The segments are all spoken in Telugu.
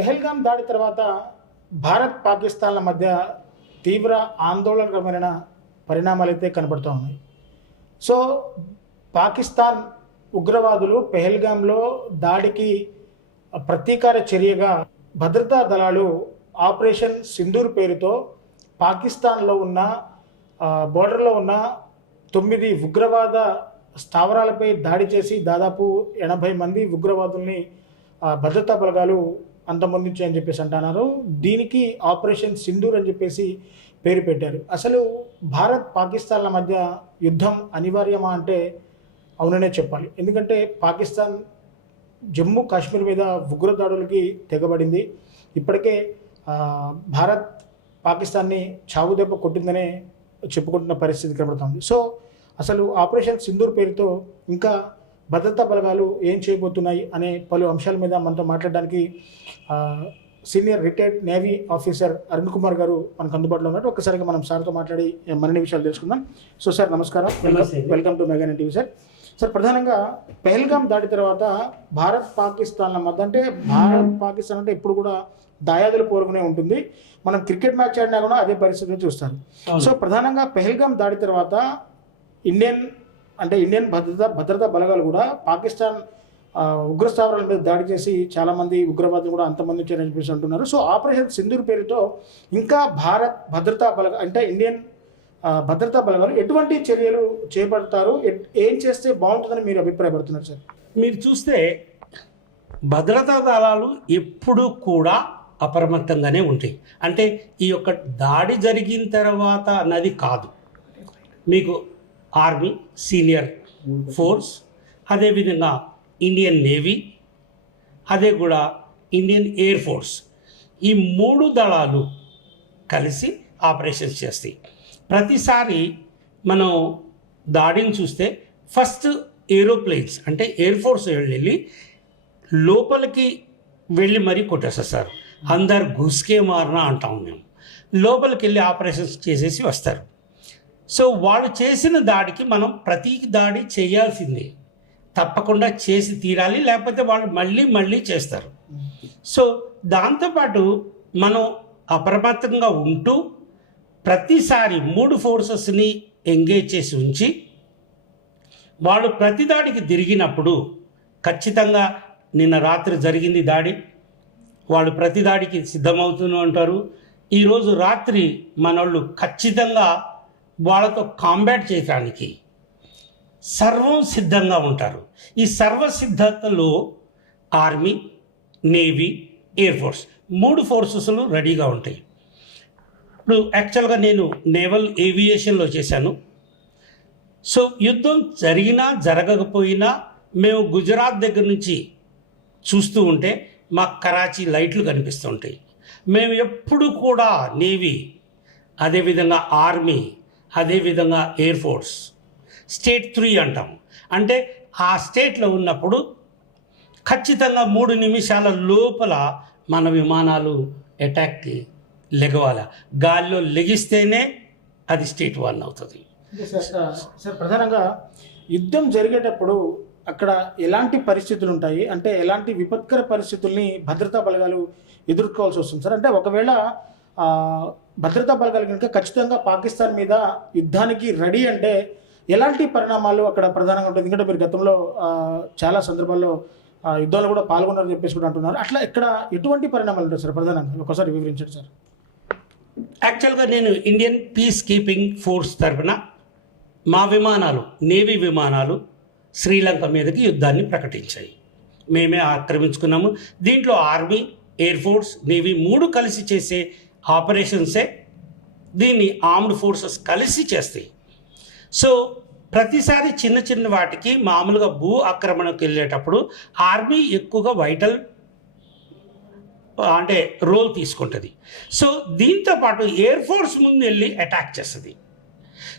పెహల్గాం దాడి తర్వాత భారత్ పాకిస్తాన్ల మధ్య తీవ్ర ఆందోళనకరమైన పరిణామాలు అయితే కనబడుతూ ఉన్నాయి. సో పాకిస్తాన్ ఉగ్రవాదులు పెహల్గాంలో దాడికి ప్రతీకార చర్యగా భద్రతా దళాలు ఆపరేషన్ సింధూర్ పేరుతో పాకిస్తాన్లో ఉన్న బోర్డర్లో ఉన్న 9 ఉగ్రవాద స్థావరాలపై దాడి చేసి దాదాపు 80 మంది ఉగ్రవాదుల్ని భద్రతా బలగాలు అంతమొందించాయని చెప్పేసి అంటున్నారు. దీనికి ఆపరేషన్ సింధూర్ అని చెప్పేసి పేరు పెట్టారు. అసలు భారత్ పాకిస్తాన్ల మధ్య యుద్ధం అనివార్యమా అంటే అవుననే చెప్పాలి. ఎందుకంటే పాకిస్తాన్ జమ్మూ కాశ్మీర్ మీద ఉగ్రదాడులకి తెగబడింది. ఇప్పటికే భారత్ పాకిస్తాన్ని చావుదెబ్బ కొట్టిందనే చెప్పుకుంటున్న పరిస్థితి కనబడుతుంది. సో అసలు ఆపరేషన్ సింధూర్ పేరుతో ఇంకా భద్రతా బలగాలు ఏం చేయబోతున్నాయి అనే పలు అంశాల మీద మనతో మాట్లాడడానికి senior retired navy officer Arun Kumar గారు మనకు అందుబాటులో ఉన్నారు. ఒక్కసారిగా మనం సార్తో మాట్లాడి మరిన్ని విషయాలు తెలుసుకుందాం. సో సార్ నమస్కారం, welcome to mega TV. Sir ప్రధానంగా పెహల్గాం దాడి తర్వాత భారత్ పాకిస్తాన్ల మధ్య అంటే భారత్ పాకిస్తాన్ అంటే ఎప్పుడు కూడా దాయాదుల పోరుగానే ఉంటుంది. మనం క్రికెట్ మ్యాచ్ ఆడినా కూడా అదే పరిస్థితిని చూస్తారు. సో ప్రధానంగా పెహల్గాం దాడి తర్వాత ఇండియన్ భద్రతా బలగాలు కూడా పాకిస్తాన్ ఉగ్రస్థావరాల మీద దాడి చేసి చాలామంది ఉగ్రవాదులు కూడా అంతమందించారని చెప్పేసి అంటున్నారు. సో ఆపరేషన్ సింధూర్ పేరుతో ఇంకా భారత్ భద్రతా ఇండియన్ భద్రతా బలగాలు ఎటువంటి చర్యలు చేపడతారు, ఏం చేస్తే బాగుంటుందని మీరు అభిప్రాయపడుతున్నారు సార్? మీరు చూస్తే భద్రతా దళాలు ఎప్పుడు కూడా అప్రమత్తంగానే ఉంటాయి. అంటే ఈ యొక్క దాడి జరిగిన తర్వాత అన్నది కాదు. మీకు ఆర్మీ సీనియర్ ఫోర్స్, అదేవిధంగా ఇండియన్ నేవీ, అదే కూడా ఇండియన్ ఎయిర్ ఫోర్స్, ఈ 3 దళాలు కలిసి ఆపరేషన్స్ చేస్తాయి. ప్రతిసారి మనం దాడిని చూస్తే ఫస్ట్ ఏరోప్లేన్స్ అంటే ఎయిర్ ఫోర్స్ వెళ్ళి లోపలికి వెళ్ళి మరీ కొట్టేసేస్తారు. అందరు గుస్కే మారినా అంటాం మేము. లోపలికి వెళ్ళి ఆపరేషన్స్ చేసేసి వస్తారు. సో వాళ్ళు చేసిన దాడికి మనం ప్రతి దాడి చేయాల్సిందే, తప్పకుండా చేసి తీరాలి, లేకపోతే వాళ్ళు మళ్ళీ చేస్తారు. సో దాంతోపాటు మనం అప్రమత్తంగా ఉంటూ ప్రతిసారి 3 ఫోర్సెస్ని ఎంగేజ్ చేసి ఉంచి వాళ్ళు ప్రతి దాడికి తిరిగినప్పుడు ఖచ్చితంగా నిన్న రాత్రి జరిగింది దాడి, వాళ్ళు ప్రతి దాడికి సిద్ధమవుతూనే ఉంటారు. ఈరోజు రాత్రి మనోళ్ళు ఖచ్చితంగా వాళ్ళతో కాంబాట్ చేయడానికి సర్వం సిద్ధంగా ఉంటారు. ఈ సర్వసిద్ధతలో ఆర్మీ, నేవీ, ఎయిర్ ఫోర్స్ 3 ఫోర్సెస్లు రెడీగా ఉంటాయి. ఇప్పుడు యాక్చువల్గా నేను నేవల్ ఏవియేషన్లో చేశాను. సో యుద్ధం జరిగినా జరగకపోయినా మేము గుజరాత్ దగ్గర నుంచి చూస్తూ ఉంటే మాకు కరాచీ లైట్లు కనిపిస్తూ ఉంటాయి. మేము ఎప్పుడు కూడా నేవీ, అదేవిధంగా ఆర్మీ, అదేవిధంగా ఎయిర్ ఫోర్స్ స్టేట్ 3 అంటాం. అంటే ఆ స్టేట్లో ఉన్నప్పుడు ఖచ్చితంగా 3 నిమిషాల లోపల మన విమానాలు అటాక్కి లెగవాలి. గాల్లో లెగిస్తేనే అది స్టేట్ 1 అవుతుంది. సార్ ప్రధానంగా యుద్ధం జరిగేటప్పుడు అక్కడ ఎలాంటి పరిస్థితులు ఉంటాయి, అంటే ఎలాంటి విపత్కర పరిస్థితుల్ని భద్రతా బలగాలు ఎదుర్కోవాల్సి వస్తుంది సార్? అంటే ఒకవేళ భద్రతా బలగాలు కనుక ఖచ్చితంగా పాకిస్తాన్ మీద యుద్ధానికి రెడీ అంటే ఎలాంటి పరిణామాలు అక్కడ ప్రధానంగా ఉంటుంది? ఎందుకంటే మీరు గతంలో చాలా సందర్భాల్లో యుద్ధాలు కూడా పాల్గొన్నారని చెప్పేసి కూడా అంటున్నారు. అట్లా ఇక్కడ ఎటువంటి పరిణామాలు ఉంటాయి సార్ ప్రధానంగా ఒకసారి వివరించండి సార్. యాక్చువల్గా నేను ఇండియన్ పీస్ కీపింగ్ ఫోర్స్ తరఫున మా విమానాలు, నేవీ విమానాలు శ్రీలంక మీదకి యుద్ధాన్ని ప్రకటించాయి. మేమే ఆక్రమించుకున్నాము. దీంట్లో ఆర్మీ, ఎయిర్ ఫోర్స్, నేవీ 3 కలిసి చేసే ఆపరేషన్సే దీన్ని ఆర్మ్డ్ ఫోర్సెస్ కలిసి చేస్తాయి. సో ప్రతిసారి చిన్న వాటికి మామూలుగా భూ ఆక్రమణకు వెళ్ళేటప్పుడు ఆర్మీ ఎక్కువగా వైటల్ అంటే రోల్ తీసుకుంటుంది. సో దీంతోపాటు ఎయిర్ ఫోర్స్ ముందు వెళ్ళి అటాక్ చేస్తుంది.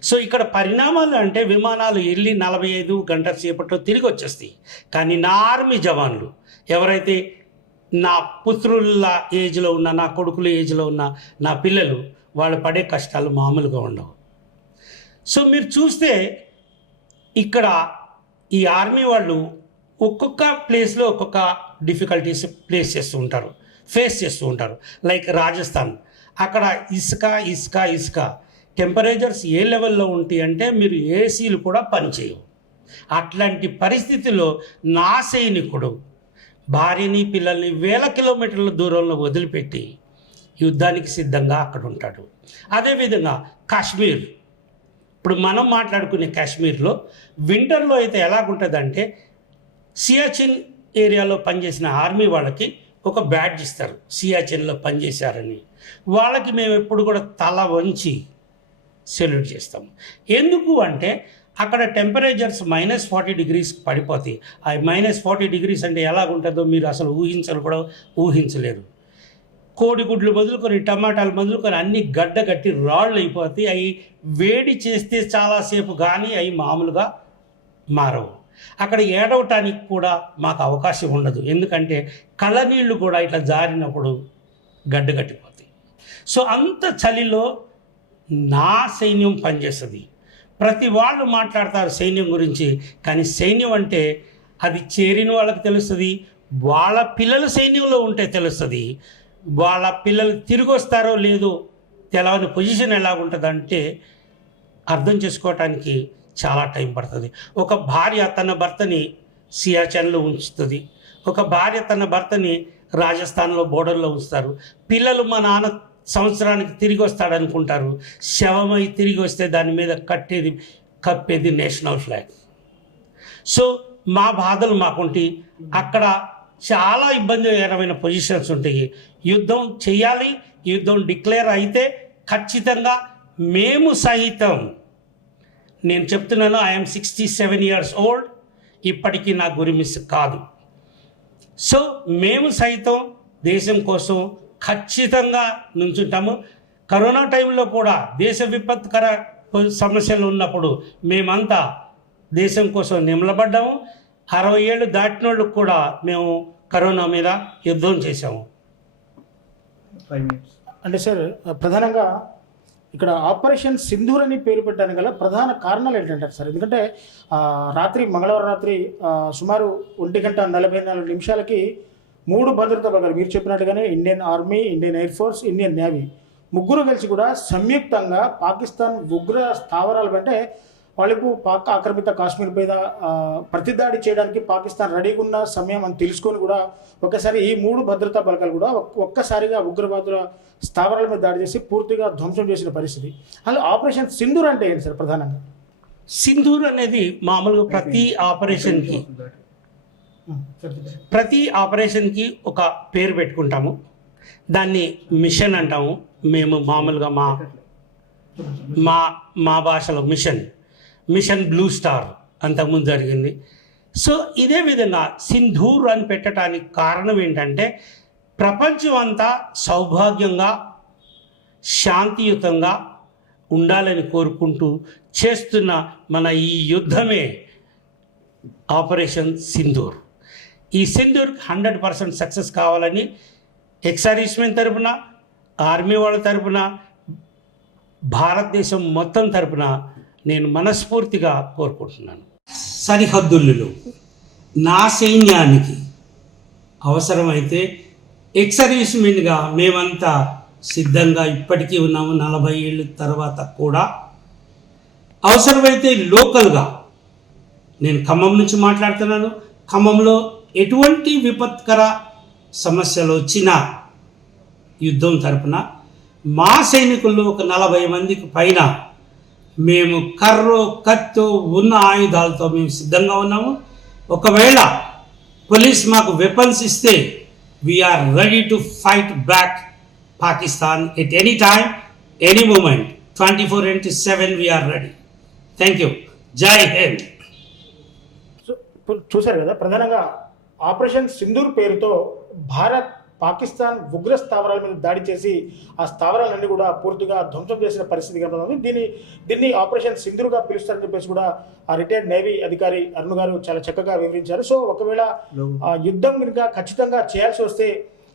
సో ఇక్కడ పరిణామాలు అంటే విమానాలు వెళ్ళి 45 గంటల సేపట్లో తిరిగి వచ్చేస్తాయి. కానీ నా ఆర్మీ జవాన్లు ఎవరైతే నా పుత్రుల ఏజ్లో ఉన్న, నా కొడుకుల ఏజ్లో ఉన్న నా పిల్లలు, వాళ్ళు పడే కష్టాలు మామూలుగా ఉండవు. సో మీరు చూస్తే ఇక్కడ ఈ ఆర్మీ వాళ్ళు ఒక్కొక్క ప్లేస్లో ఒక్కొక్క డిఫికల్టీస్ ప్లేస్ చేస్తూ ఉంటారు. ఫేస్ చేస్తూ ఉంటారు. లైక్ రాజస్థాన్, అక్కడ ఇసుక టెంపరేచర్స్ ఏ లెవెల్లో ఉంటాయి అంటే మీరు ఏసీలు కూడా పనిచేయవు. అట్లాంటి పరిస్థితిలో నా సైనికుడు భార్యని పిల్లల్ని వేల కిలోమీటర్ల దూరంలో వదిలిపెట్టి యుద్ధానికి సిద్ధంగా అక్కడ ఉంటాడు. అదేవిధంగా కాశ్మీర్, ఇప్పుడు మనం మాట్లాడుకునే కాశ్మీర్లో వింటర్లో అయితే ఎలాగుంటుందంటే సియాచిన్ ఏరియాలో పనిచేసిన ఆర్మీ వాళ్ళకి ఒక బ్యాడ్జ్ ఇస్తారు, సియాచిన్లో పనిచేశారని. వాళ్ళకి మేము ఎప్పుడు కూడా తల వంచి సెల్యూట్ చేస్తాము. ఎందుకు అంటే అక్కడ టెంపరేచర్స్ -40 degrees పడిపోతాయి. ఆ -40 degrees అంటే ఎలాగుంటుందో మీరు అసలు ఊహించలేరు. కోడిగుడ్లు మొదలుకొని టమాటాలు మొదలుకొని అన్ని గడ్డ కట్టి రాళ్ళు అయిపోతాయి. అవి వేడి చేస్తే చాలాసేపు కానీ అవి మామూలుగా మారవు. అక్కడ ఏడవటానికి కూడా మాకు అవకాశం ఉండదు, ఎందుకంటే కళ్ళనీళ్ళు కూడా ఇట్లా జారినప్పుడు గడ్డ కట్టిపోతాయి. సో అంత చలిలో నా సైన్యం పనిచేస్తుంది. ప్రతి వాళ్ళు మాట్లాడతారు సైన్యం గురించి, కానీ సైన్యం అంటే అది చేరిన వాళ్ళకి తెలుస్తుంది, వాళ్ళ పిల్లలు సైన్యంలో ఉంటే తెలుస్తుంది. వాళ్ళ పిల్లలు తిరిగి వస్తారో లేదో తెలవని పొజిషన్ ఎలా ఉంటుందంటే అర్థం చేసుకోవటానికి చాలా టైం పడుతుంది. ఒక భార్య తన భర్తని సియాచిన్లో ఉంచుతుంది, ఒక భార్య తన భర్తని రాజస్థాన్లో బోర్డర్లో ఉంచుతారు. పిల్లలు మా నాన్న సంవత్సరానికి తిరిగి వస్తాడనుకుంటారు, శవమై తిరిగి వస్తే దాని మీద కప్పేది నేషనల్ ఫ్లాగ్. సో మా బాధలు మాకుంటాయి. అక్కడ చాలా ఇబ్బందికరమైన పొజిషన్స్ ఉంటాయి. యుద్ధం చేయాలి, యుద్ధం డిక్లేర్ అయితే ఖచ్చితంగా మేము సహితం, నేను చెప్తున్నాను, ఐఎమ్ 67 years old, ఇప్పటికీ నా గురి మిస్ కాదు. సో మేము సైతం దేశం కోసం ఖచ్చితంగా నుంచుంటాము. కరోనా టైంలో కూడా దేశ విపత్కర సమస్యలు ఉన్నప్పుడు మేమంతా దేశం కోసం నిలబడ్డాము. 60 ఏళ్ళు దాటిన వాళ్ళకు కూడా మేము కరోనా మీద యుద్ధం చేశాము. అంటే సార్, ప్రధానంగా ఇక్కడ ఆపరేషన్ సింధూర్ అని పేరు పెట్టడానికి గల ప్రధాన కారణాలు ఏంటంటారు సార్? ఎందుకంటే మంగళవారం రాత్రి సుమారు 1:44 3 భద్రతా బలగాలు, మీరు చెప్పినట్టుగానే Indian army, Indian air force, Indian navy ముగ్గురు కలిసి కూడా సంయుక్తంగా పాకిస్తాన్ ఉగ్ర స్థావరాలు అంటే వాళ్ళకు పాక్ ఆక్రమిత కాశ్మీర్ మీద ప్రతిదాడి చేయడానికి పాకిస్తాన్ రెడీగా ఉన్న సమయం అని తెలుసుకొని కూడా ఒకసారి ఈ 3 భద్రతా బలగాలు కూడా ఒక్కసారిగా ఉగ్రవాదుల స్థావరాల మీద దాడి చేసి పూర్తిగా ధ్వంసం చేసిన పరిస్థితి. అలా ఆపరేషన్ సింధూర్ అంటే ఏంటి సార్? ప్రధానంగా సింధూర్ అనేది మామూలుగా ప్రతి ఆపరేషన్కి ఒక పేరు పెట్టుకుంటాము. దాన్ని మిషన్ అంటాము మేము మామూలుగా మా భాషలో మిషన్ బ్లూ స్టార్ అంతకుముందు జరిగింది. సో ఇదే విధంగా సింధూర్ అని పెట్టడానికి కారణం ఏంటంటే ప్రపంచం అంతా సౌభాగ్యంగా శాంతియుతంగా ఉండాలని కోరుకుంటూ చేస్తున్న మన ఈ యుద్ధమే ఆపరేషన్ సింధూర్. ఈ సింధూర్ 100% సక్సెస్ కావాలని ఎక్స్-సర్వీస్మెన్ తరపున, ఆర్మీ వాళ్ళ తరపున, భారతదేశం మొత్తం తరపున నేను మనస్ఫూర్తిగా కోరుకుంటున్నాను. సరిహద్దుల్లో నా సైన్యానికి అవసరమైతే ఎక్స్-సర్వీస్మెన్గా మేమంతా సిద్ధంగా ఇప్పటికీ ఉన్నాము. 40 ఏళ్ళ తర్వాత కూడా అవసరమైతే లోకల్గా, నేను ఖమ్మం నుంచి మాట్లాడుతున్నాను, ఖమ్మంలో ఎటువంటి విపత్కర సమస్యలు వచ్చినా యుద్ధం తరపున మా సైనికుల్లో ఒక 40 మందికి పైన మేము కత్తో ఉన్న ఆయుధాలతో మేము సిద్ధంగా ఉన్నాము. ఒకవేళ పోలీస్ మాకు వెపన్స్ ఇస్తే we are ready to fight back Pakistan at any time, any moment, 24/7 we are ready. Thank you. Jai Hind. So ఇప్పుడు చూశారు కదా, ప్రధానంగా ఆపరేషన్ సింధూర్ పేరుతో భారత్ పాకిస్తాన్ ఉగ్ర స్థావరాల మీద దాడి చేసి ఆ స్థావరాలన్నీ కూడా పూర్తిగా ధ్వంసం చేసిన పరిస్థితి కనబడుతుంది. దీన్ని ఆపరేషన్ సింధూర్గా పిలుస్తారని చెప్పేసి కూడా ఆ రిటైర్డ్ నేవీ అధికారి అరుణ్ గారు చాలా చక్కగా వివరించారు. సో ఒకవేళ యుద్ధం కనుక ఖచ్చితంగా చేయాల్సి వస్తే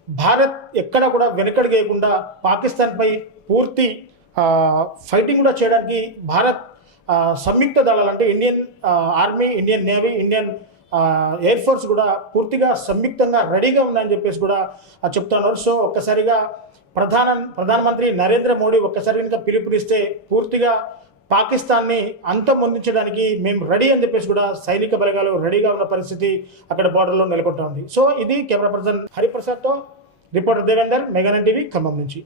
భారత్ ఎక్కడ కూడా వెనకడుగేయకుండా పాకిస్తాన్పై పూర్తి ఫైటింగ్ కూడా చేయడానికి భారత్ సంయుక్త దళాలు అంటే Indian army, Indian navy, Indian air force కూడా పూర్తిగా సంయుక్తంగా రెడీగా ఉందని చెప్పేసి కూడా చెప్తున్నారు. సో ఒక్కసారిగా ప్రధానమంత్రి నరేంద్ర మోడీ ఒక్కసారి కనుక పిలుపునిస్తే పూర్తిగా పాకిస్తాన్ని అంతమొందించడానికి మేము రెడీ అని చెప్పేసి కూడా సైనిక బలగాలు రెడీగా ఉన్న పరిస్థితి అక్కడ బార్డర్లో నెలకొంటా ఉంది. సో ఇది కెమెరా పర్సన్ హరిప్రసాద్తో రిపోర్టర్ దేవేందర్, మెగానన్ టీవీ, ఖమ్మం నుంచి.